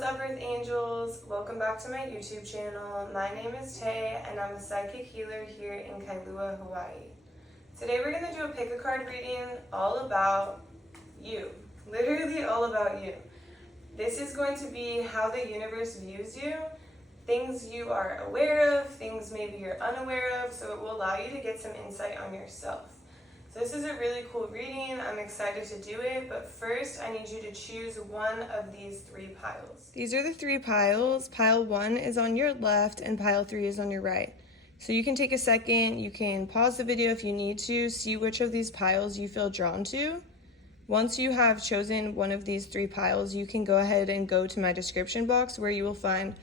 What's up, Earth Angels? Welcome back to my YouTube channel. My name is Tay, and I'm a psychic healer here in Kailua, Hawaii. Today we're going to do a pick a card reading all about you. Literally all about you. This is going to be how the universe views you, things you are aware of, things maybe you're unaware of, so it will allow you to get some insight on yourself. So this is a really cool reading. I'm excited to do it, but first I need you to choose one of these three piles. These are the three piles. Pile 1 is on your left and pile 3 is on your right. So you can take a second, you can pause the video if you need to, see which of these piles you feel drawn to. Once you have chosen one of these three piles, you can go ahead and go to my description box where you will find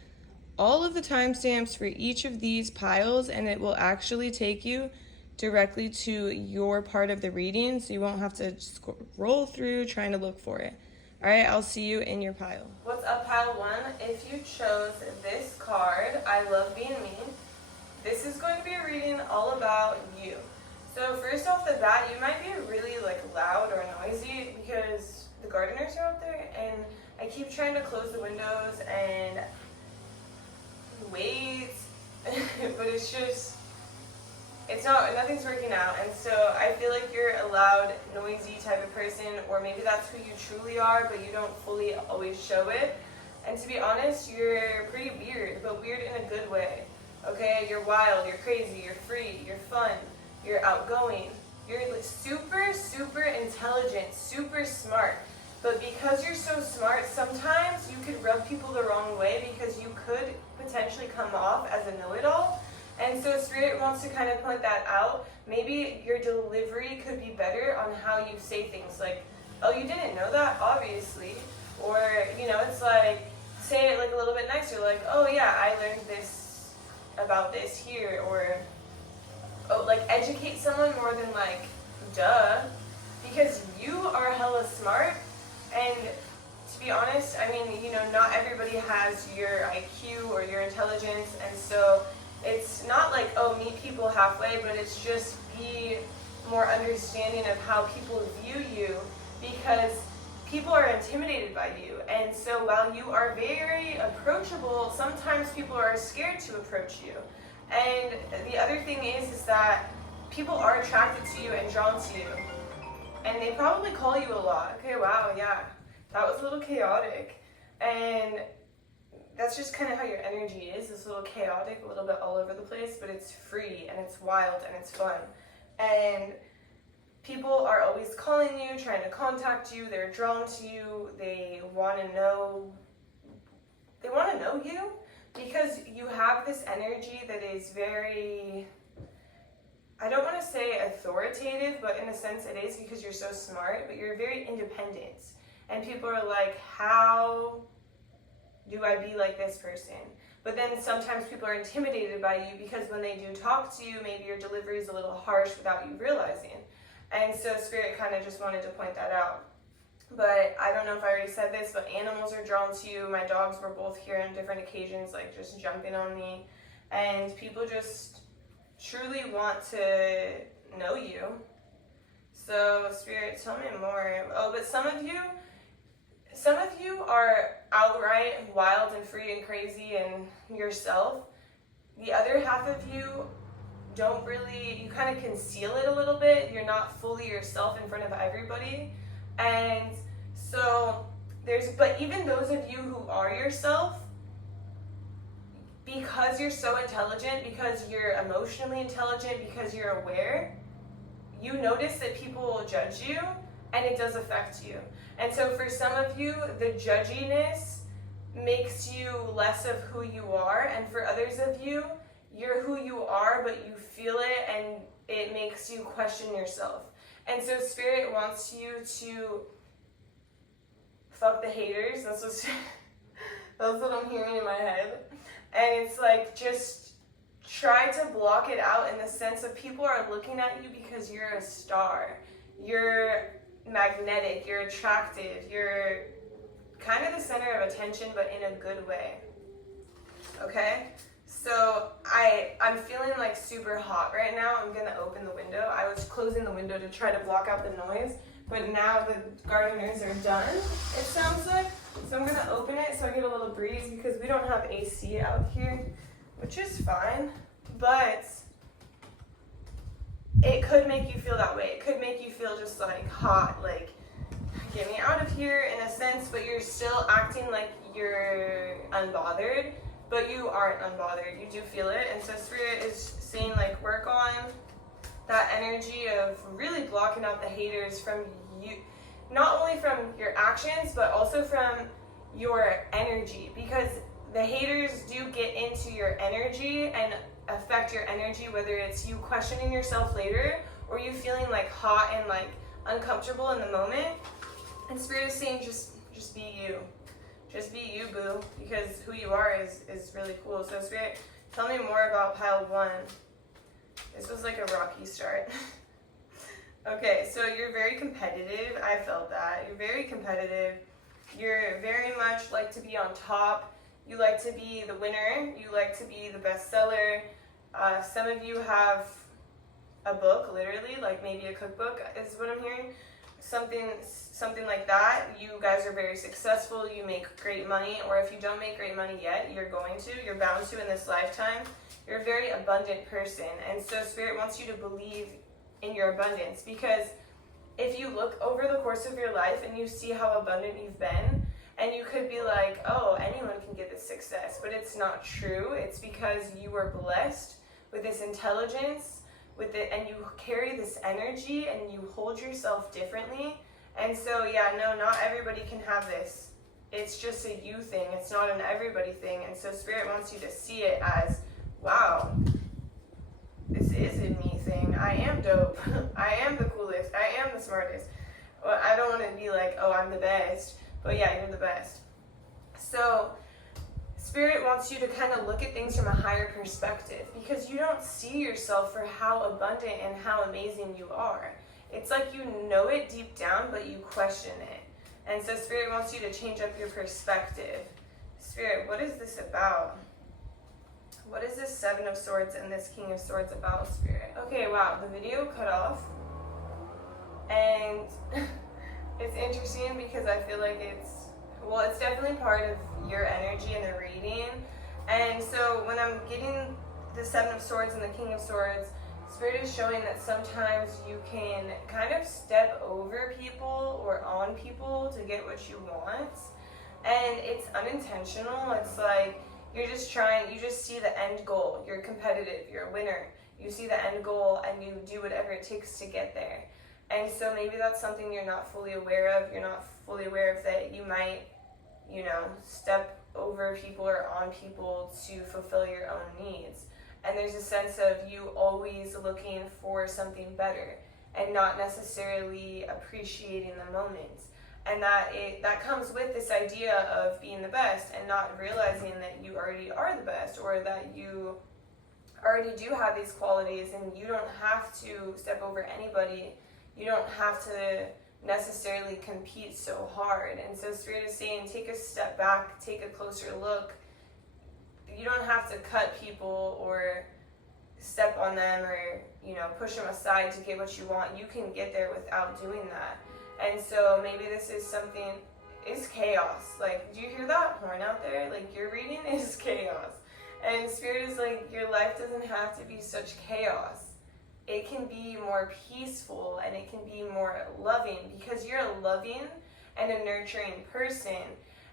all of the timestamps for each of these piles, and it will actually take you directly to your part of the reading, so you won't have to scroll through trying to look for it. All right, I'll see you in your pile. What's up, pile 1? If you chose this card, I love being me, this is going to be a reading all about you. So first off the bat, you might be really loud or noisy because the gardeners are out there, and I keep trying to close the windows and wait, but nothing's working out. And so I feel like you're a loud, noisy type of person, or maybe that's who you truly are, but you don't fully always show it. And to be honest, you're pretty weird, but weird in a good way. Okay, you're wild, you're crazy, you're free, you're fun, you're outgoing, you're super, super intelligent, super smart. But because you're so smart, sometimes you could rub people the wrong way because you could potentially come off as a know-it-all. And so Spirit wants to kind of point that out. Maybe your delivery could be better on how you say things, like, oh, you didn't know that? Obviously. Or, it's like, say it a little bit nicer, like, oh yeah, I learned this about this here. Or, oh, educate someone more than duh. Because you are hella smart, and to be honest, not everybody has your IQ or your intelligence, and so it's not like, oh, meet people halfway, but it's just be more understanding of how people view you, because people are intimidated by you. And so while you are very approachable, sometimes people are scared to approach you. And the other thing is that people are attracted to you and drawn to you. And they probably call you a lot. Okay, wow, yeah, that was a little chaotic. And that's just kind of how your energy is. It's a little chaotic, a little bit all over the place, but it's free and it's wild and it's fun. And people are always calling you, trying to contact you, they're drawn to you, they want to know you, because you have this energy that is very, I don't want to say authoritative, but in a sense it is, because you're so smart, but you're very independent. And people are like, how do I be like this person? But then sometimes people are intimidated by you because when they do talk to you, maybe your delivery is a little harsh without you realizing. And so Spirit kind of just wanted to point that out. But I don't know if I already said this, but animals are drawn to you. My dogs were both here on different occasions, just jumping on me. And people just truly want to know you. So Spirit, tell me more. Oh, but some of you are outright wild and free and crazy and yourself. The other half of you don't really, you kind of conceal it a little bit. You're not fully yourself in front of everybody. And so but even those of you who are yourself, because you're so intelligent, because you're emotionally intelligent, because you're aware, you notice that people will judge you, and it does affect you. And so for some of you, the judginess makes you less of who you are, and for others of you, you're who you are, but you feel it, and it makes you question yourself. And so Spirit wants you to fuck the haters. That's what I'm hearing in my head. And it's just try to block it out in the sense of people are looking at you because you're a star. You're magnetic, you're attractive, you're kind of the center of attention, but in a good way. Okay? So I'm feeling super hot right now. I'm gonna open the window. I was closing the window to try to block out the noise, but now the gardeners are done, it sounds like. So I'm gonna open it so I get a little breeze because we don't have AC out here, which is fine, but it could make you feel that way. It could make you feel just like hot, like get me out of here in a sense, but you're still acting like you're unbothered, but you aren't unbothered. You do feel it. And so Spirit is saying like work on that energy of really blocking out the haters from you, not only from your actions, but also from your energy, because the haters do get into your energy and affect your energy, whether it's you questioning yourself later or you feeling like hot and like uncomfortable in the moment. And Spirit is saying just be you. Just be you, boo, because who you are is really cool. So Spirit, tell me more about pile 1. This was like a rocky start. Okay, so you're very competitive. I felt that. You're very competitive. You're very much like to be on top. You like to be the winner. You like to be the bestseller. Some of you have a book, literally, like maybe a cookbook is what I'm hearing. Something like that. You guys are very successful. You make great money, or if you don't make great money yet, you're bound to in this lifetime. You're a very abundant person, and so Spirit wants you to believe in your abundance, because if you look over the course of your life and you see how abundant you've been, and you could be like, oh, anyone can get this success, but it's not true. It's because you were blessed with this intelligence, with it, and you carry this energy and you hold yourself differently. And so yeah, no, not everybody can have this. It's just a you thing. It's not an everybody thing. And so Spirit wants you to see it as, wow, this is a me thing. I am dope. I am the coolest. I am the smartest. Well, I don't want to be like, oh, I'm the best. But yeah, you're the best. So Spirit wants you to kind of look at things from a higher perspective, because you don't see yourself for how abundant and how amazing you are. It's like you know it deep down, but you question it. And so Spirit wants you to change up your perspective. Spirit, what is this about? What is this 7 of Swords and this King of Swords about, Spirit? Okay, wow, the video cut off. And it's interesting because I feel like it's definitely part of your energy in the reading. And so when I'm getting the 7 of Swords and the King of Swords, Spirit is showing that sometimes you can kind of step over people or on people to get what you want. And it's unintentional. It's like you're just trying, you just see the end goal. You're competitive, you're a winner. You see the end goal and you do whatever it takes to get there. And so maybe that's something you're not fully aware of. You're not fully aware of that you might, step over people or on people to fulfill your own needs. And there's a sense of you always looking for something better and not necessarily appreciating the moment. And that comes with this idea of being the best and not realizing that you already are the best, or that you already do have these qualities and you don't have to step over anybody. You don't have to necessarily compete so hard. And so Spirit is saying, take a step back, take a closer look. You don't have to cut people or step on them or, push them aside to get what you want. You can get there without doing that. And so maybe this is something, is chaos. Like, do you hear that horn out there? Like, your reading is chaos. And Spirit is like, your life doesn't have to be such chaos. It can be more peaceful and it can be more loving, because you're a loving and a nurturing person.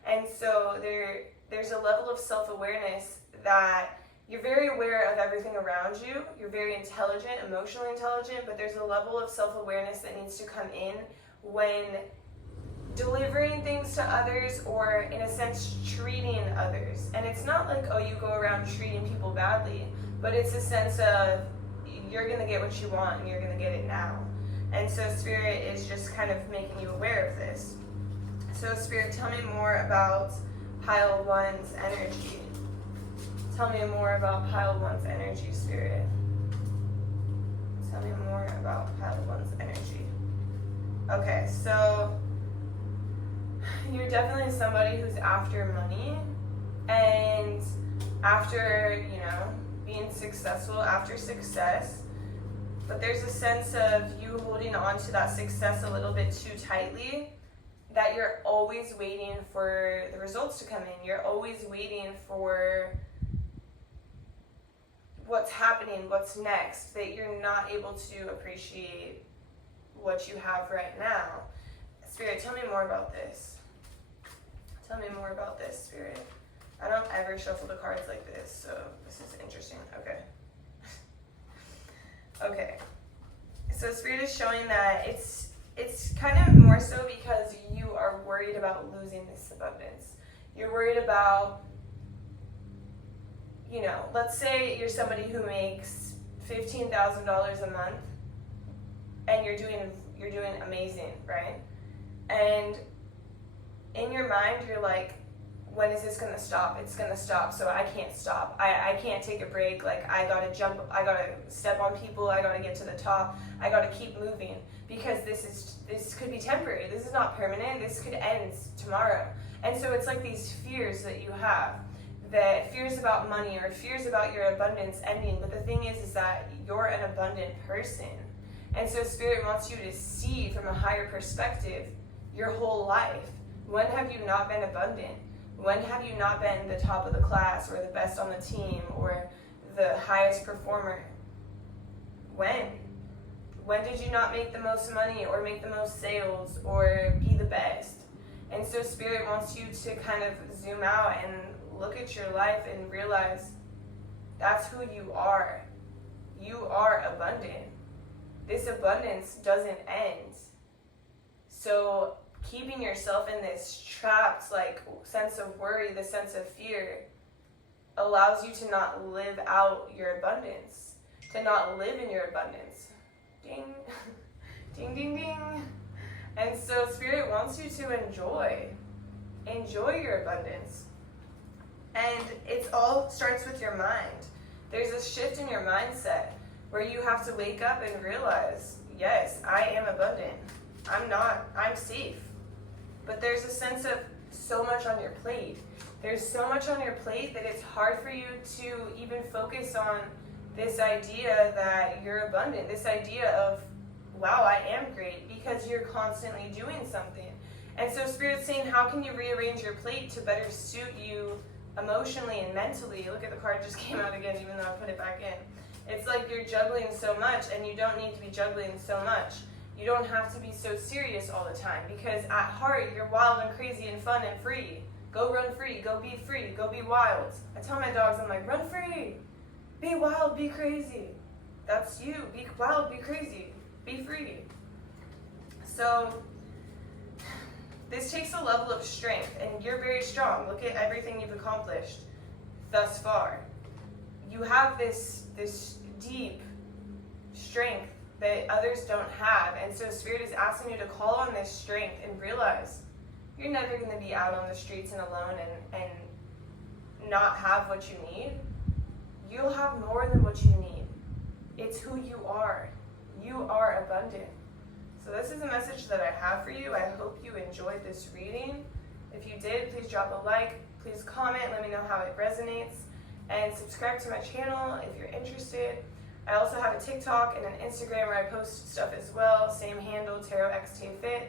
And so there's a level of self-awareness that you're very aware of everything around you. You're very intelligent, emotionally intelligent, but there's a level of self-awareness that needs to come in when delivering things to others, or in a sense treating others. And it's not like, oh, you go around treating people badly, but it's a sense of you're going to get what you want and you're going to get it now. And so Spirit is just kind of making you aware of this. So Spirit, tell me more about pile 1's energy. Tell me more about pile 1's energy, Spirit. Tell me more about pile 1's energy. Okay, so you're definitely somebody who's after money, and after, being successful, after success, but there's a sense of you holding on to that success a little bit too tightly, that you're always waiting for the results to come in. You're always waiting for what's happening, what's next, that you're not able to appreciate what you have right now. Spirit, tell me more about this. Tell me more about this, Spirit. I don't ever shuffle the cards like this, so this is interesting. Okay. Okay. So Spirit is showing that it's kind of more so because you are worried about losing this abundance. You're worried about, you know, let's say you're somebody who makes $15,000 a month and you're doing amazing, right? And in your mind, you're like, when is this gonna stop? It's gonna stop, so I can't stop. I can't take a break. Like, I gotta jump, I gotta step on people, I gotta get to the top, I gotta keep moving, because this could be temporary. This is not permanent. This could end tomorrow. And so it's like these fears that you have, that fears about money or fears about your abundance ending. But the thing is that you're an abundant person. And so Spirit wants you to see from a higher perspective your whole life. When have you not been abundant? When have you not been the top of the class or the best on the team or the highest performer? When? When did you not make the most money or make the most sales or be the best? And so Spirit wants you to kind of zoom out and look at your life and realize that's who you are. You are abundant. This abundance doesn't end. So keeping yourself in this trapped like sense of worry, the sense of fear, allows you to not live out your abundance, to not live in your abundance. Ding, ding, ding, ding. And so Spirit wants you to enjoy your abundance. And it all starts with your mind. There's a shift in your mindset where you have to wake up and realize, yes, I am abundant. I'm safe. But there's a sense of so much on your plate. There's so much on your plate that it's hard for you to even focus on this idea that you're abundant, this idea of, wow, I am great, because you're constantly doing something. And so Spirit's saying, how can you rearrange your plate to better suit you emotionally and mentally? Look at the card just came out again, even though I put it back in. It's like you're juggling so much, and you don't need to be juggling so much. You don't have to be so serious all the time, because at heart, you're wild and crazy and fun and free. Go run free, go be wild. I tell my dogs, I'm like, run free, be wild, be crazy. That's you, be wild, be crazy, be free. So this takes a level of strength, and you're very strong. Look at everything you've accomplished thus far. You have this deep strength that others don't have. And so Spirit is asking you to call on this strength and realize you're never going to be out on the streets and alone and not have what you need. You'll have more than what you need. It's who you are. You are abundant. So this is a message that I have for you. I hope you enjoyed this reading. If you did, please drop a like. Please comment. Let me know how it resonates. And subscribe to my channel if you're interested. I also have a TikTok and an Instagram where I post stuff as well. Same handle, TarotXTayFit.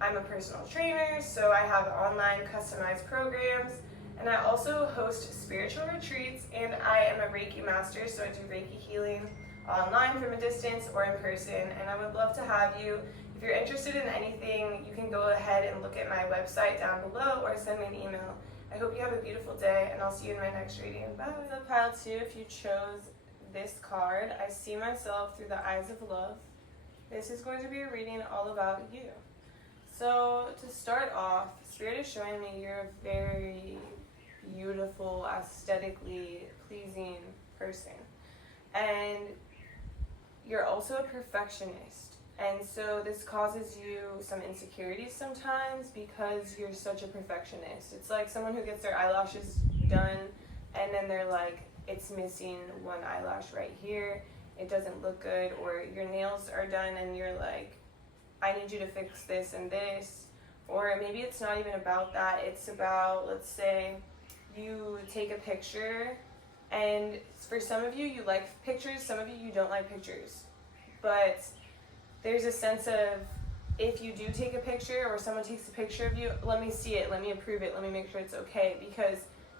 I'm a personal trainer, so I have online customized programs. And I also host spiritual retreats, and I am a Reiki master, so I do Reiki healing online from a distance or in person. And I would love to have you. If you're interested in anything, you can go ahead and look at my website down below or send me an email. I hope you have a beautiful day, and I'll see you in my next reading. Bye. So pile 2, if you chose this card, I see myself through the eyes of love. This is going to be a reading all about you. So to start off, Spirit is showing me you're a very beautiful, aesthetically pleasing person. And you're also a perfectionist. And so this causes you some insecurities sometimes because you're such a perfectionist. It's like someone who gets their eyelashes done and then they're like, it's missing one eyelash right here, it doesn't look good. Or your nails are done and you're like, I need you to fix this and this. Or maybe it's not even about that. It's about, let's say, you take a picture, and for some of you, you like pictures, some of you don't like pictures. but there's a sense of, if you do take a picture or someone takes a picture of you, let me see it, let me approve it, let me make sure it's okay, because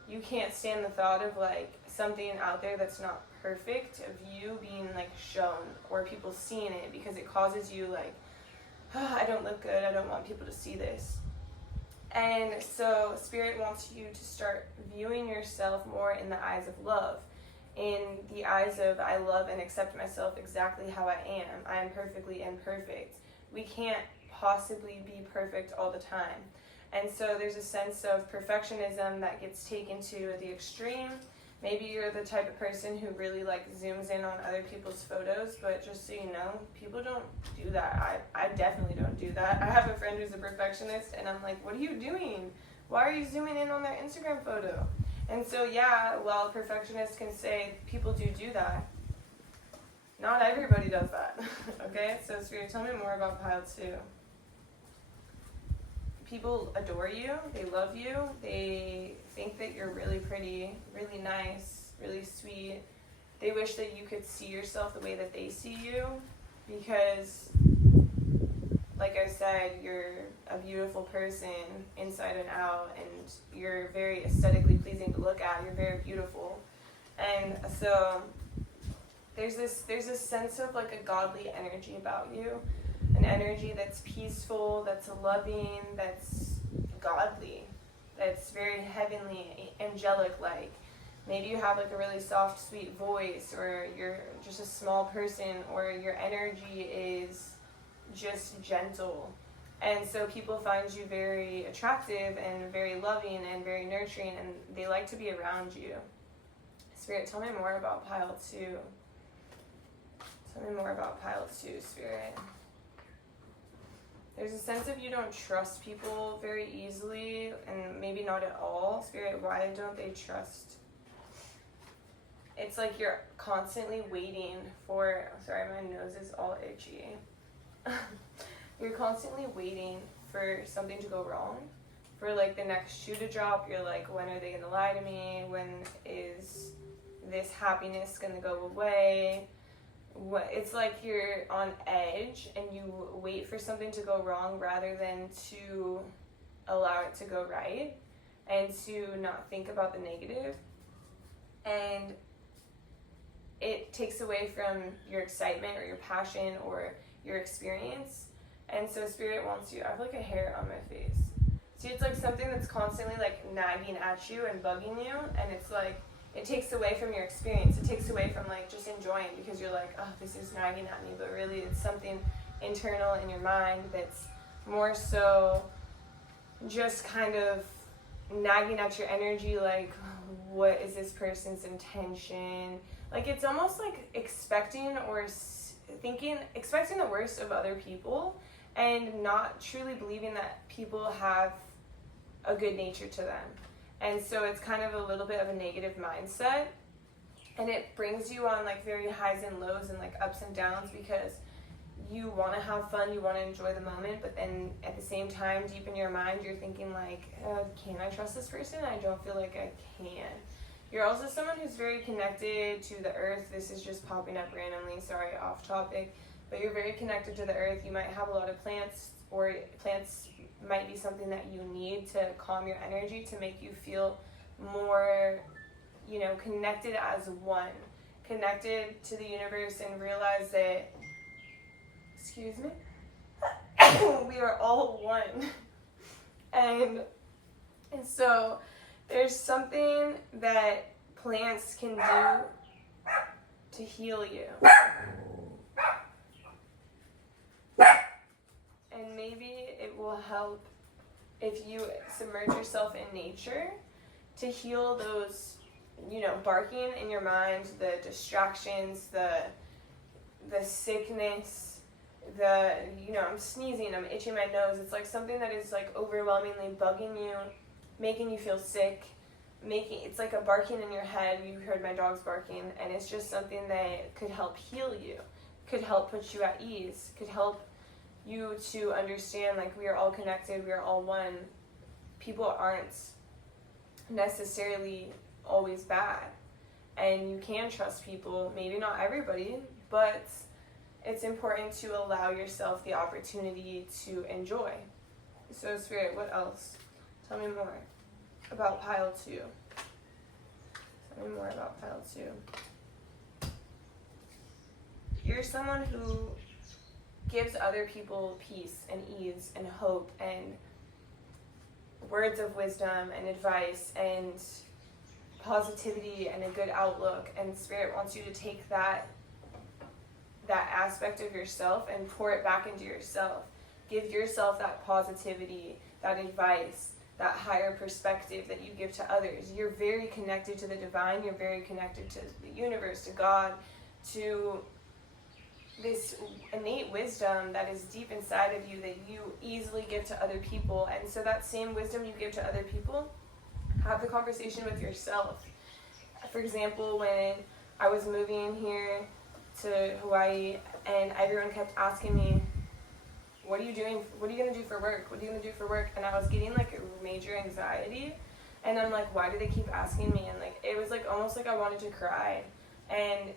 you can't stand the thought of like something out there that's not perfect, of you being like shown or people seeing it, because it causes you like, oh, I don't look good, I don't want people to see this. And so Spirit wants you to start viewing yourself more in the eyes of love, in the eyes of, I love and accept myself exactly how I am. I am perfectly imperfect. We can't possibly be perfect all the time. And so there's a sense of perfectionism that gets taken to the extreme. Maybe you're the type of person who really like zooms in on other people's photos, but just so you know, people don't do that. I definitely don't do that. I have a friend who's a perfectionist, and I'm like, what are you doing? Why are you zooming in on their Instagram photo? And so yeah, while perfectionists can say people do that, not everybody does that. Okay, so Spirit, tell me more about pile 2. People adore you, they love you, they think that you're really pretty, really nice, really sweet. They wish that you could see yourself the way that they see you, because, like I said, you're a beautiful person inside and out, and you're very aesthetically pleasing to look at. You're very beautiful. And so there's this sense of like a godly energy about you. An energy that's peaceful, that's loving, that's godly, that's very heavenly, angelic-like. Maybe you have like a really soft, sweet voice, or you're just a small person, or your energy is just gentle. And so people find you very attractive and very loving and very nurturing, and they like to be around you. Spirit, tell me more about pile 2. Tell me more about pile 2, Spirit. There's a sense of you don't trust people very easily, and maybe not at all. Spirit, why don't they trust? It's like you're constantly waiting for, sorry, my nose is all itchy. You're constantly waiting for something to go wrong, for like the next shoe to drop. You're like, when are they gonna lie to me? When is this happiness gonna go away? It's like you're on edge and you wait for something to go wrong rather than to allow it to go right, and to not think about the negative. And it takes away from your excitement or your passion or your experience. And so Spirit wants you, I have like a hair on my face. See, it's like something that's constantly like nagging at you and bugging you, and it's like, it takes away from your experience. It takes away from like just enjoying, because you're like, oh, this is nagging at me, but really it's something internal in your mind that's more so just kind of nagging at your energy, like, what is this person's intention? Like, it's almost like expecting the worst of other people, and not truly believing that people have a good nature to them. And so it's kind of a little bit of a negative mindset, and it brings you on like very highs and lows and like ups and downs, because you want to have fun, you want to enjoy the moment, but then at the same time, deep in your mind, you're thinking like, can I trust this person? I don't feel like I can. You're also someone who's very connected to the earth. This is just popping up randomly, sorry, off topic, but you're very connected to the earth. You might have a lot of plants, or plants might be something that you need to calm your energy, to make you feel more, connected as one, connected to the universe, and realize that, excuse me, we are all one. And so there's something that plants can do to heal you. And maybe it will help if you submerge yourself in nature to heal those, barking in your mind, the distractions, the sickness, I'm sneezing, I'm itching my nose. It's like something that is like overwhelmingly bugging you, making you feel sick, it's like a barking in your head. You heard my dog's barking, and it's just something that could help heal you, could help put you at ease, could help you to understand like we are all connected, we are all one. People aren't necessarily always bad, and you can trust people, maybe not everybody, but it's important to allow yourself the opportunity to enjoy. So Spirit, what else? Tell me more about pile 2. Tell me more about pile 2. You're someone who gives other people peace and ease and hope and words of wisdom and advice and positivity and a good outlook, and Spirit wants you to take that aspect of yourself and pour it back into yourself. Give yourself that positivity, that advice, that higher perspective that you give to others. You're very connected to the divine, you're very connected to the universe, to God, to this innate wisdom that is deep inside of you that you easily give to other people. And so that same wisdom you give to other people, have the conversation with yourself. For example, when I was moving here to Hawaii and everyone kept asking me, what are you doing? What are you going to do for work? What are you going to do for work? And I was getting like a major anxiety. And I'm like, why do they keep asking me? And like, it was like almost like I wanted to cry. And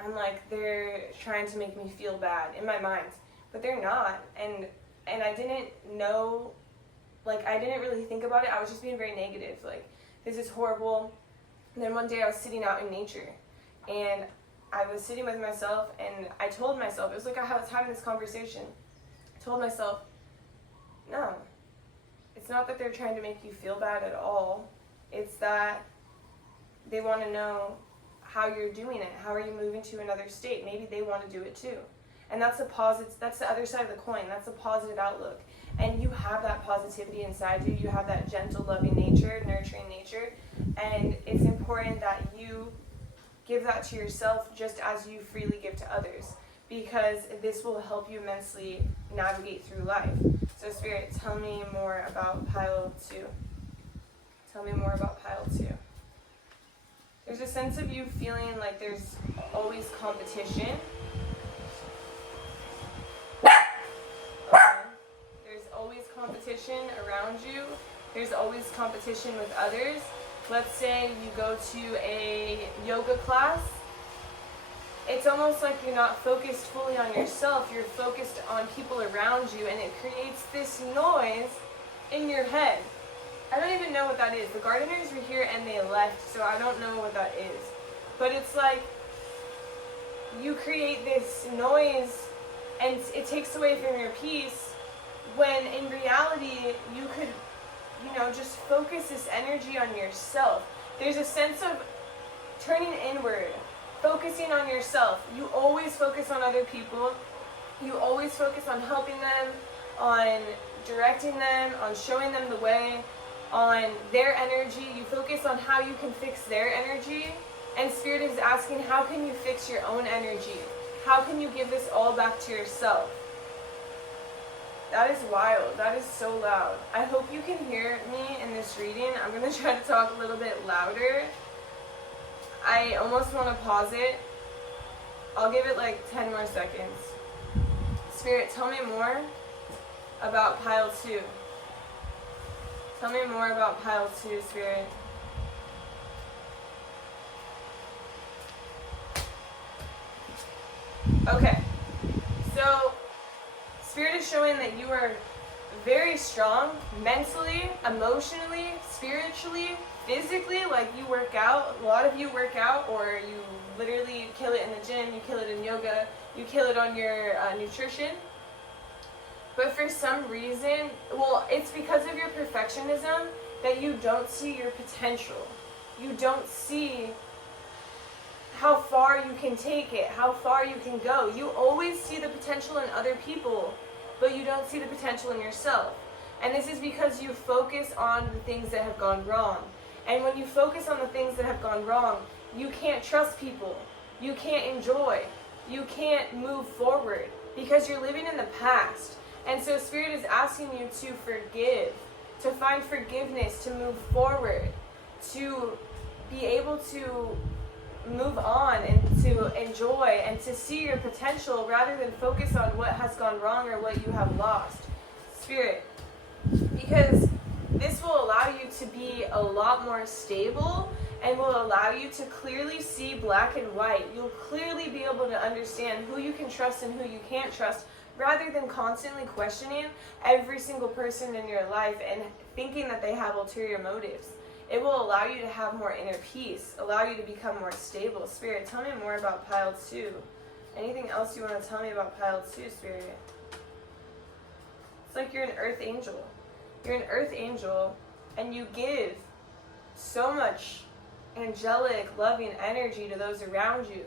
I'm like, they're trying to make me feel bad in my mind, but they're not. And I didn't know, like, I didn't really think about it. I was just being very negative. Like, this is horrible. And then one day I was sitting out in nature and I was sitting with myself and I told myself, it was like I was having this conversation. I told myself, no, it's not that they're trying to make you feel bad at all. It's that they want to know how you're doing it. How are you moving to another state? Maybe they want to do it too. And that's the other side of the coin. That's a positive outlook. And you have that positivity inside you. You have that gentle, loving nature, nurturing nature. And it's important that you give that to yourself just as you freely give to others, because this will help you immensely navigate through life. So Spirit, tell me more about pile 2. Tell me more about pile 2. There's a sense of you feeling like there's always competition. There's always competition around you. There's always competition with others. Let's say you go to a yoga class. It's almost like you're not focused fully on yourself. You're focused on people around you, and it creates this noise in your head. I don't even know what that is. The gardeners were here and they left, so I don't know what that is. But it's like you create this noise and it takes away from your peace, when in reality you could, just focus this energy on yourself. There's a sense of turning inward, focusing on yourself. You always focus on other people. You always focus on helping them, on directing them, on showing them the way, on their energy. You focus on how you can fix their energy. And Spirit is asking, how can you fix your own energy? How can you give this all back to yourself? That is wild. That is so loud. I hope you can hear me in this reading. I'm going to try to talk a little bit louder. I almost want to pause it. I'll give it like 10 more seconds. Spirit, tell me more about pile 2. Tell me more about pile 2, Spirit. Okay, so Spirit is showing that you are very strong mentally, emotionally, spiritually, physically. Like, you work out. A lot of you work out, or you literally kill it in the gym, you kill it in yoga, you kill it on your nutrition. But for some reason, it's because of your perfectionism that you don't see your potential. You don't see how far you can take it, how far you can go. You always see the potential in other people, but you don't see the potential in yourself. And this is because you focus on the things that have gone wrong. And when you focus on the things that have gone wrong, you can't trust people. You can't enjoy. You can't move forward because you're living in the past. And so Spirit is asking you to forgive, to find forgiveness, to move forward, to be able to move on and to enjoy and to see your potential rather than focus on what has gone wrong or what you have lost. Spirit, because this will allow you to be a lot more stable and will allow you to clearly see black and white. You'll clearly be able to understand who you can trust and who you can't trust, rather than constantly questioning every single person in your life and thinking that they have ulterior motives. It will allow you to have more inner peace, allow you to become more stable. Spirit, tell me more about pile 2. Anything else you want to tell me about pile 2, Spirit? It's like you're an earth angel. You're an earth angel, and you give so much angelic, loving energy to those around you.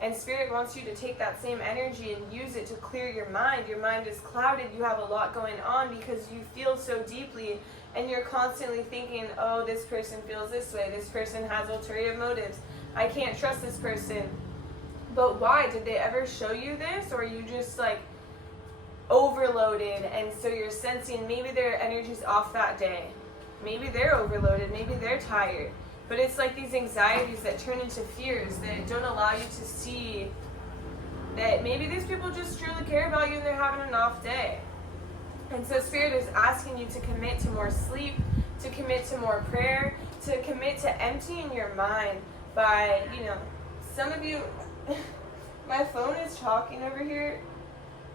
And Spirit wants you to take that same energy and use it to clear your mind. Your mind is clouded. You have a lot going on because you feel so deeply, and you're constantly thinking, oh, this person feels this way. This person has ulterior motives. I can't trust this person. But why? Did they ever show you this? Or are you just like overloaded, and so you're sensing maybe their energy's off that day? Maybe they're overloaded. Maybe they're tired. But it's like these anxieties that turn into fears that don't allow you to see that maybe these people just truly care about you and they're having an off day. And so Spirit is asking you to commit to more sleep, to commit to more prayer, to commit to emptying your mind by, some of you, my phone is talking over here,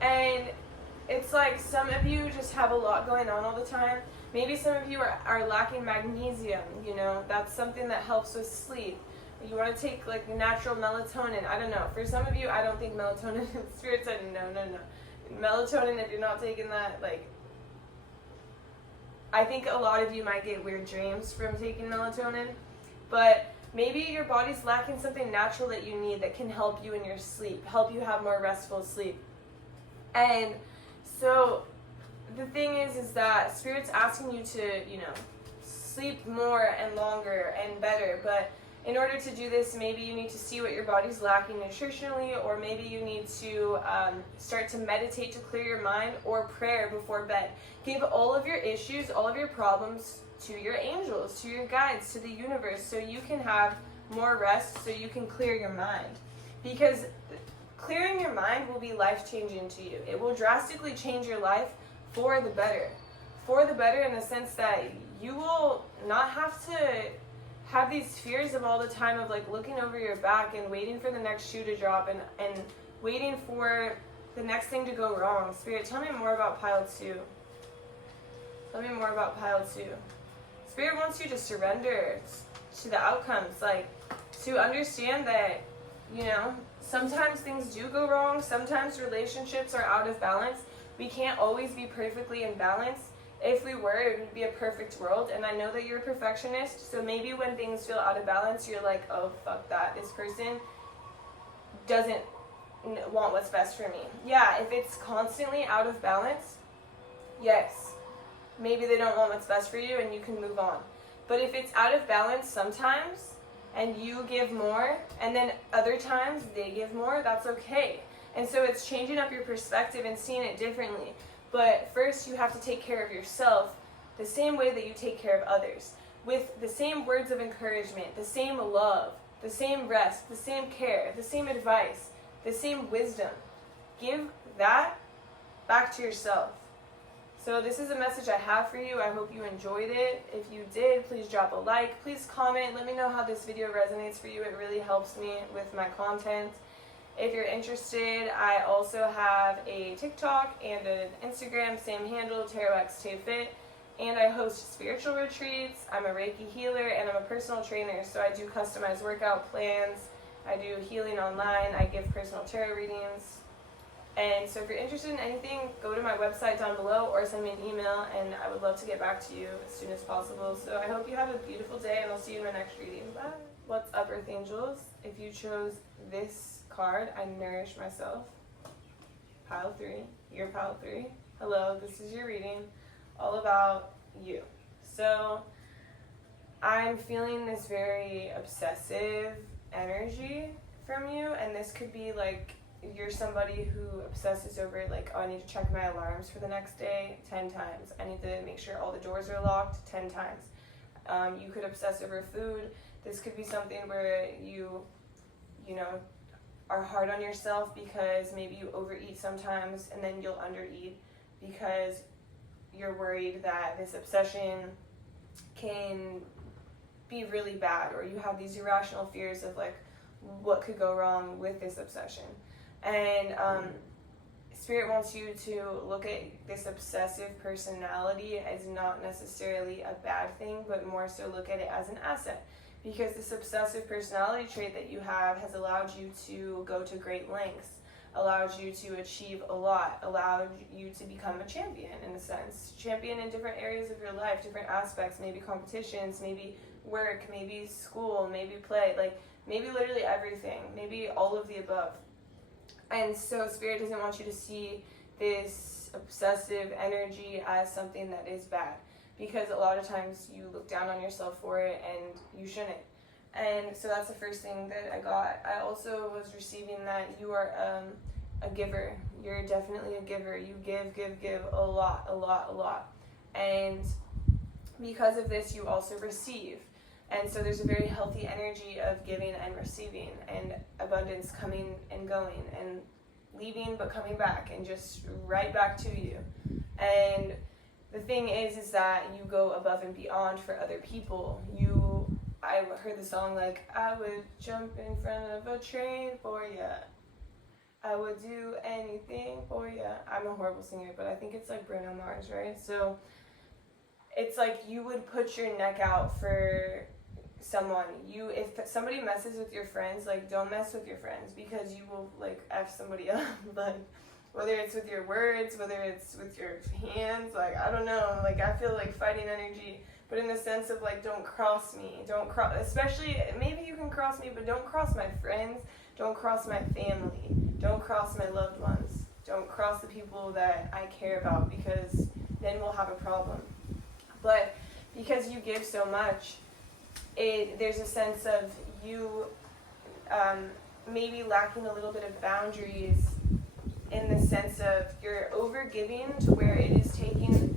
and it's like some of you just have a lot going on all the time. Maybe some of you are lacking magnesium, that's something that helps with sleep. You want to take like natural melatonin. I don't know. For some of you, I don't think melatonin, Spirit said no. Melatonin, if you're not taking that, I think a lot of you might get weird dreams from taking melatonin. But maybe your body's lacking something natural that you need that can help you in your sleep, help you have more restful sleep. And so the thing is that Spirit's asking you to, sleep more and longer and better. But in order to do this, maybe you need to see what your body's lacking nutritionally, or maybe you need to start to meditate to clear your mind, or prayer before bed. Give all of your issues, all of your problems to your angels, to your guides, to the universe, so you can have more rest, so you can clear your mind. Because clearing your mind will be life-changing to you. It will drastically change your life for the better. For the better in the sense that you will not have to have these fears of all the time of looking over your back and waiting for the next shoe to drop and waiting for the next thing to go wrong. Spirit, tell me more about pile 2. Tell me more about pile 2. Spirit wants you to surrender to the outcomes, to understand that, sometimes things do go wrong. Sometimes relationships are out of balance. We can't always be perfectly in balance. If we were, it would be a perfect world. And I know that you're a perfectionist, so maybe when things feel out of balance, you're like, oh, fuck that. This person doesn't want what's best for me. Yeah, if it's constantly out of balance, yes, maybe they don't want what's best for you and you can move on. But if it's out of balance sometimes and you give more, and then other times they give more, that's okay. And so it's changing up your perspective and seeing it differently. But first you have to take care of yourself the same way that you take care of others. With the same words of encouragement, the same love, the same rest, the same care, the same advice, the same wisdom. Give that back to yourself. So this is a message I have for you. I hope you enjoyed it. If you did, please drop a like. Please comment. Let me know how this video resonates for you. It really helps me with my content. If you're interested, I also have a TikTok and an Instagram, same handle, TarotXTayFit, and I host spiritual retreats. I'm a Reiki healer and I'm a personal trainer, so I do customized workout plans. I do healing online. I give personal tarot readings. And so if you're interested in anything, go to my website down below or send me an email, and I would love to get back to you as soon as possible. So I hope you have a beautiful day, and I'll see you in my next reading. Bye. What's up, Earth Angels? If you chose this card, I nourish myself. Pile 3. You're pile 3. Hello, this is your reading all about you. So I'm feeling this very obsessive energy from you, and this could be like you're somebody who obsesses over oh, I need to check my alarms for the next day 10 times. I need to make sure all the doors are locked 10 times. You could obsess over food. This could be something where you are hard on yourself because maybe you overeat sometimes, and then you'll undereat because you're worried that this obsession can be really bad, or you have these irrational fears of like what could go wrong with this obsession. And Spirit wants you to look at this obsessive personality as not necessarily a bad thing, but more so look at it as an asset. Because this obsessive personality trait that you have has allowed you to go to great lengths, allowed you to achieve a lot, allowed you to become a champion in a sense. Champion in different areas of your life, different aspects, maybe competitions, maybe work, maybe school, maybe play, like maybe literally everything, maybe all of the above. And so Spirit doesn't want you to see this obsessive energy as something that is bad, because a lot of times you look down on yourself for it and you shouldn't. And so that's the first thing that I got. I also was receiving that you are a giver. You're definitely a giver. You give a lot. And because of this, you also receive. And so there's a very healthy energy of giving and receiving, and abundance coming and going, and leaving but coming back, and just right back to you. And the thing is that you go above and beyond for other people. I heard the song like, I would jump in front of a train for ya. I would do anything for ya. I'm a horrible singer, but I think it's like Bruno Mars, right? So it's like you would put your neck out for someone. If somebody messes with your friends, like don't mess with your friends, because you will like F somebody up. Like whether it's with your words, whether it's with your hands, like I don't know, like I feel like fighting energy, but in the sense of like don't cross me, especially maybe you can cross me, but don't cross my friends, don't cross my family, don't cross my loved ones, don't cross the people that I care about, because then we'll have a problem. But because you give so much, there's a sense of you maybe lacking a little bit of boundaries, in the sense of you're over giving to where it is taking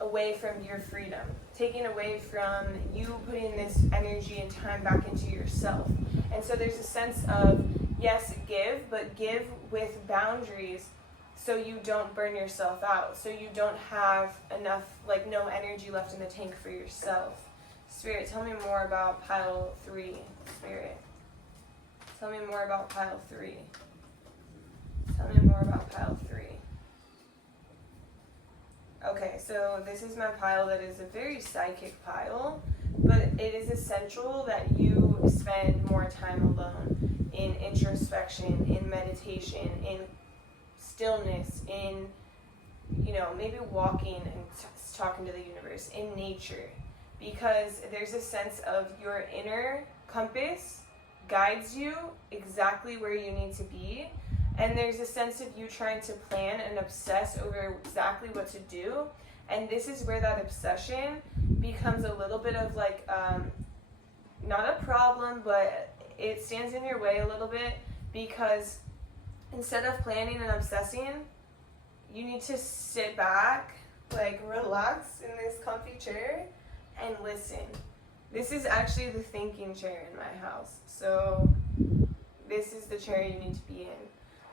away from your freedom, taking away from you putting this energy and time back into yourself. And so there's a sense of, yes, give, but give with boundaries, so you don't burn yourself out, so you don't have enough, like no energy left in the tank for yourself. Spirit, tell me more about pile 3. Spirit, tell me more about pile 3. Tell me more about pile 3. Okay, so this is my pile that is a very psychic pile, but it is essential that you spend more time alone, in introspection, in meditation, in stillness, in, maybe walking and talking to the universe, in nature, because there's a sense of your inner compass guides you exactly where you need to be. And there's a sense of you trying to plan and obsess over exactly what to do. And this is where that obsession becomes a little bit of like, not a problem, but it stands in your way a little bit, because instead of planning and obsessing, you need to sit back, like relax in this comfy chair and listen. This is actually the thinking chair in my house. So this is the chair you need to be in.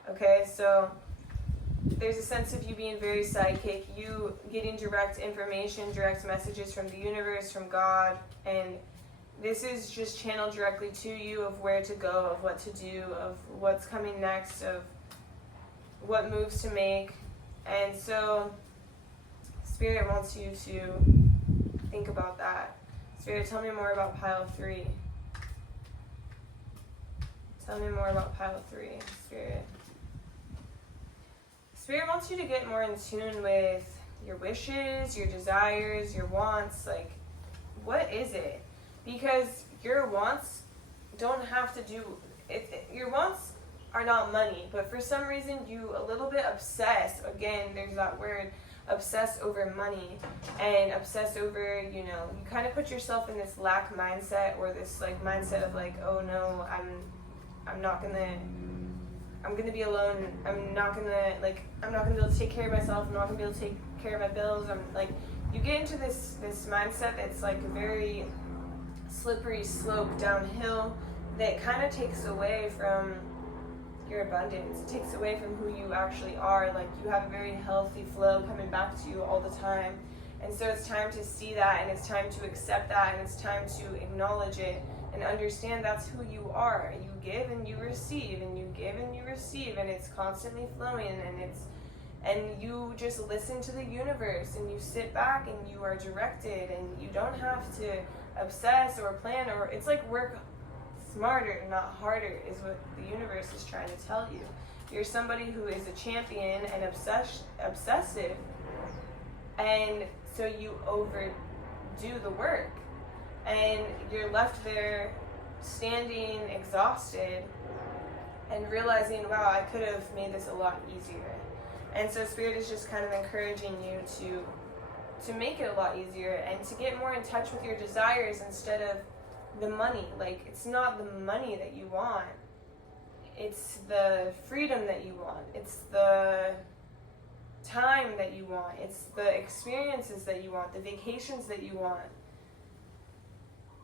Okay, so there's a sense of you being very psychic, you getting direct information, direct messages from the universe, from God, and this is just channeled directly to you of where to go, of what to do, of what's coming next, of what moves to make. And so Spirit wants you to think about that. Spirit, tell me more about pile 3. Tell me more about pile 3, Spirit. Spirit wants you to get more in tune with your wishes, your desires, your wants. Like, what is it? Because your wants don't have to do it. Your wants are not money, but for some reason you a little bit obsess. Again, there's that word, obsess over money, and obsess over, you kind of put yourself in this lack mindset, or this like mindset of like, oh no, I'm gonna be alone. I'm not gonna be able to take care of myself. I'm not gonna be able to take care of my bills. I'm like, you get into this mindset that's like a very slippery slope downhill that kind of takes away from your abundance. It takes away from who you actually are. Like, you have a very healthy flow coming back to you all the time, And so it's time to see that, and it's time to accept that, and it's time to acknowledge it and understand that's who you are. You give and you receive, and you give and you receive, and it's constantly flowing, and you just listen to the universe, and you sit back and you are directed, and you don't have to obsess or plan, or it's like work smarter, not harder, is what the universe is trying to tell you. You're somebody who is a champion and obsessive, and so you overdo the work, and you're left there standing exhausted and realizing, wow, I could have made this a lot easier. And so Spirit is just kind of encouraging you to make it a lot easier and to get more in touch with your desires instead of the money. Like, it's not the money that you want, it's the freedom that you want, it's the time that you want, it's the experiences that you want, the vacations that you want.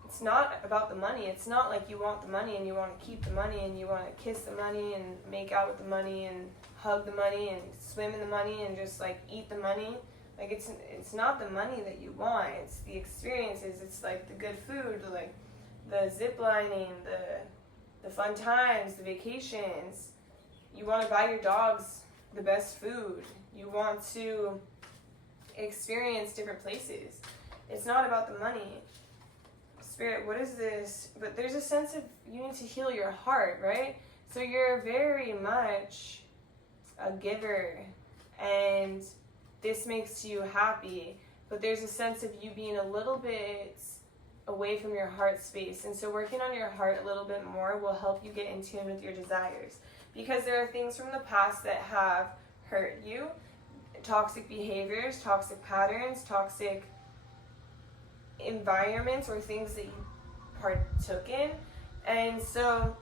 It's not about the money. It's not like you want the money and you want to keep the money and you want to kiss the money and make out with the money and hug the money and swim in the money and just like eat the money. Like, it's not the money that you want. It's the experiences. It's like the good food, like the zip lining, the fun times, the vacations. You want to buy your dogs the best food. You want to experience different places. It's not about the money. Spirit, what is this? But there's a sense of you need to heal your heart, right? So you're very much a giver, and this makes you happy, but there's a sense of you being a little bit away from your heart space. And so working on your heart a little bit more will help you get in tune with your desires, because there are things from the past that have hurt you, toxic behaviors, toxic patterns, toxic environments, or things that you partook in. And so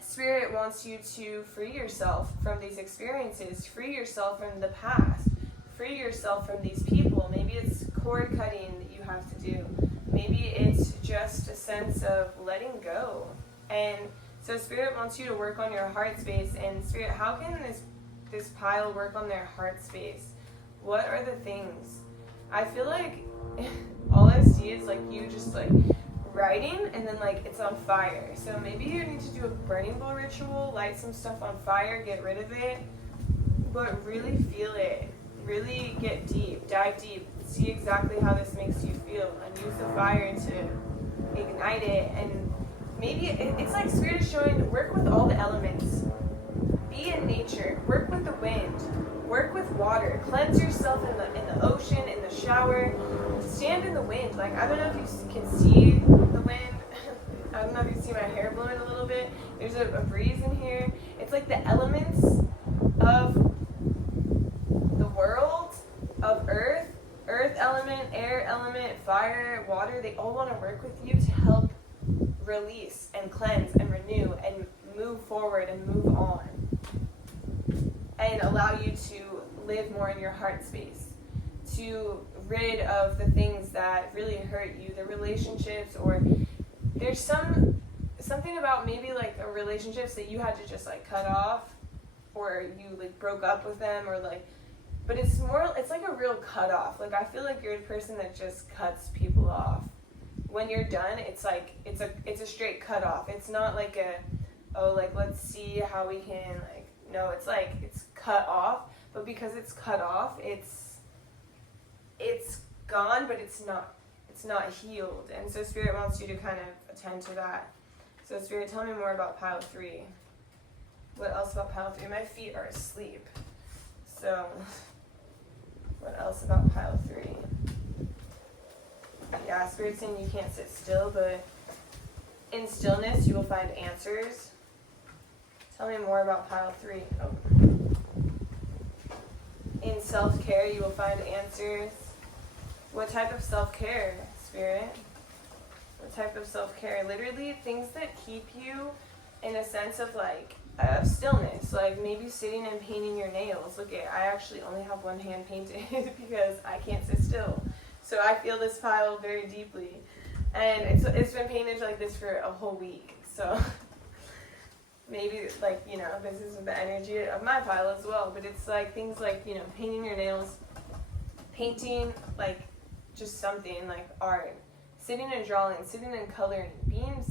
Spirit wants you to free yourself from these experiences, free yourself from the past, free yourself from these people. Maybe it's cord cutting that you have to do. Maybe it's just a sense of letting go. And so Spirit wants you to work on your heart space. And Spirit, how can this pile work on their heart space? What are the things? I feel like all I see is like you just like writing, and then like it's on fire. So maybe you need to do a burning bowl ritual, light some stuff on fire, get rid of it, but really feel it. Really get deep, dive deep, see exactly how this makes you feel, and use the fire to ignite it. And maybe it's like Spirit is showing, work with all the elements. Be in nature, work with the wind, work with water, cleanse yourself in the ocean, in the shower, stand in the wind. Like, I don't know if you can see the wind. I don't know if you see my hair blowing a little bit. There's a breeze in here. It's like the elements of the world, of earth element, air element, fire, water, they all want to work with you to help release and cleanse and renew and move forward and move on, and allow you to live more in your heart space, to rid of the things that really hurt you, the relationships, or there's something about maybe like a relationships that you had to just like cut off, or you like broke up with them, or like, but it's like a real cut off. Like, I feel like you're a person that just cuts people off. When you're done, it's like it's a straight cut off. It's not like let's see how we can, like, no, it's like it's cut off, but because it's cut off, it's gone, but it's not healed. And so Spirit wants you to kind of attend to that. So Spirit, tell me more about pile 3. What else about pile 3? My feet are asleep. So what else about pile 3? Yeah, Spirit's saying you can't sit still, but in stillness you will find answers. Tell me more about pile 3. Oh. In self-care you will find answers. What type of self-care, Spirit? What type of self-care? Literally things that keep you in a sense of like stillness, like maybe sitting and painting your nails. Look, I actually only have one hand painted because I can't sit still. So I feel this pile very deeply, and it's been painted like this for a whole week. So maybe like, you know, this is the energy of my pile as well. But it's like things like, you know, painting your nails, painting like just something like art, sitting and drawing, sitting and coloring, being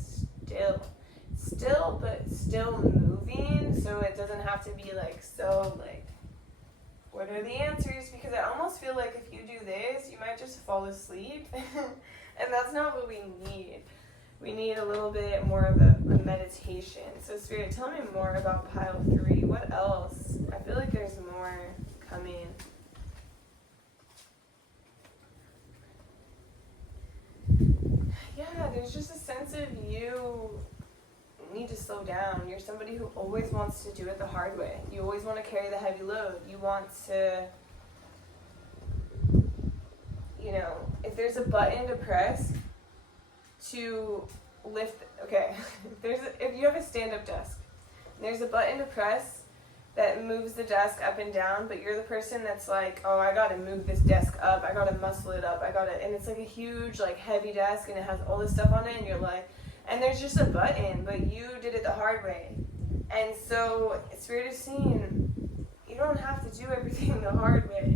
still, but still moving, so it doesn't have to be like so like, what are the answers? Because I almost feel like if you do this, you might just fall asleep, and that's not what we need. We need a little bit more of a meditation. So Spirit, tell me more about pile 3. What else? I feel like there's more coming. Yeah, there's just a sense of you need to slow down. You're somebody who always wants to do it the hard way. You always want to carry the heavy load. You want to, you know, if there's a button to press to lift, okay, if you have a stand-up desk, there's a button to press that moves the desk up and down, but you're the person that's like, oh, I gotta move this desk up, I gotta muscle it up, and it's like a huge, like, heavy desk, and it has all this stuff on it, and you're like, and there's just a button, but you did it the hard way. And so Spirit is saying, you don't have to do everything the hard way.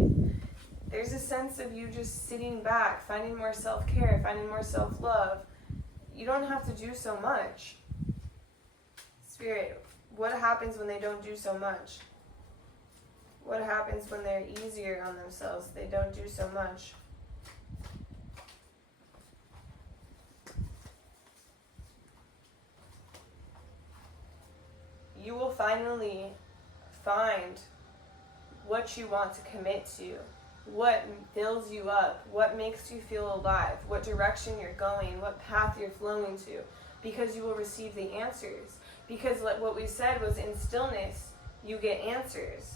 There's a sense of you just sitting back, finding more self-care, finding more self-love. You don't have to do so much. Spirit, what happens when they don't do so much? What happens when they're easier on themselves? They don't do so much. You will finally find what you want to commit to, what fills you up, what makes you feel alive, what direction you're going, what path you're flowing to, because you will receive the answers. Because like what we said was, in stillness, you get answers.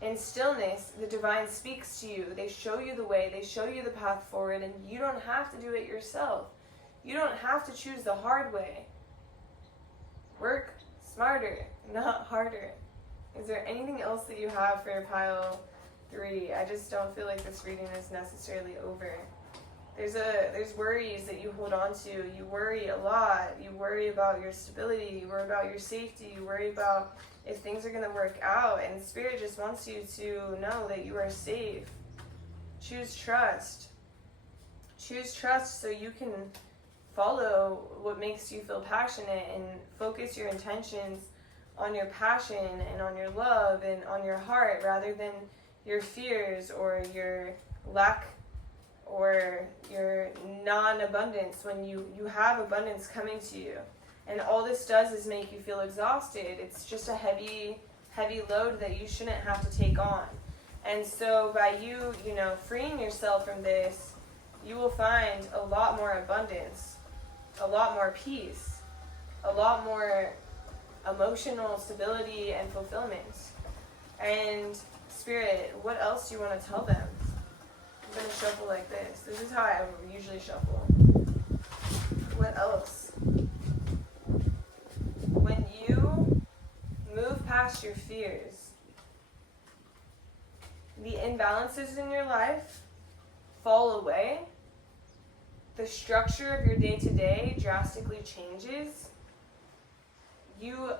In stillness, the divine speaks to you. They show you the way, they show you the path forward, and you don't have to do it yourself. You don't have to choose the hard way. Work smarter, not harder. Is there anything else that you have for pile 3? I just don't feel like this reading is necessarily over. There's worries that you hold on to. You worry a lot. You worry about your stability. You worry about your safety. You worry about if things are going to work out. And Spirit just wants you to know that you are safe. Choose trust. Choose trust so you can follow what makes you feel passionate and focus your intentions on your passion and on your love and on your heart, rather than your fears or your lack or your non-abundance, when you have abundance coming to you. And all this does is make you feel exhausted. It's just a heavy load that you shouldn't have to take on. And so by you freeing yourself from this, you will find a lot more abundance, a lot more peace, a lot more emotional stability and fulfillment. And Spirit, what else do you want to tell them? I'm going to shuffle like this. This is how I usually shuffle. What else? When you move past your fears, the imbalances in your life fall away. The structure of your day-to-day drastically changes. You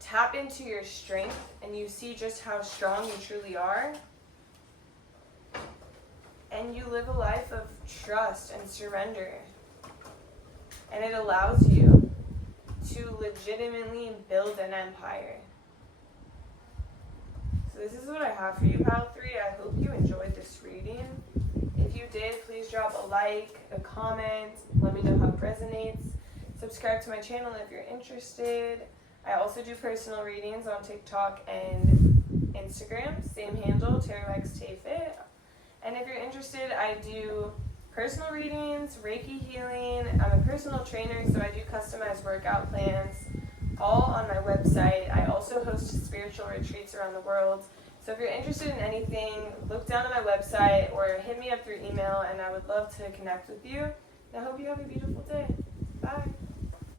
tap into your strength and you see just how strong you truly are. And you live a life of trust and surrender. And it allows you to legitimately build an empire. So this is what I have for you, pile 3. I hope you enjoyed this reading. If you did, please drop a like, a comment, let me know how it resonates. Subscribe to my channel if you're interested. I also do personal readings on TikTok and Instagram, same handle, TarotXTayFit. And if you're interested, I do personal readings, Reiki healing. I'm a personal trainer, so I do customized workout plans, all on my website. I also host spiritual retreats around the world. So if you're interested in anything, look down at my website or hit me up through email, and I would love to connect with you. And I hope you have a beautiful day. Bye.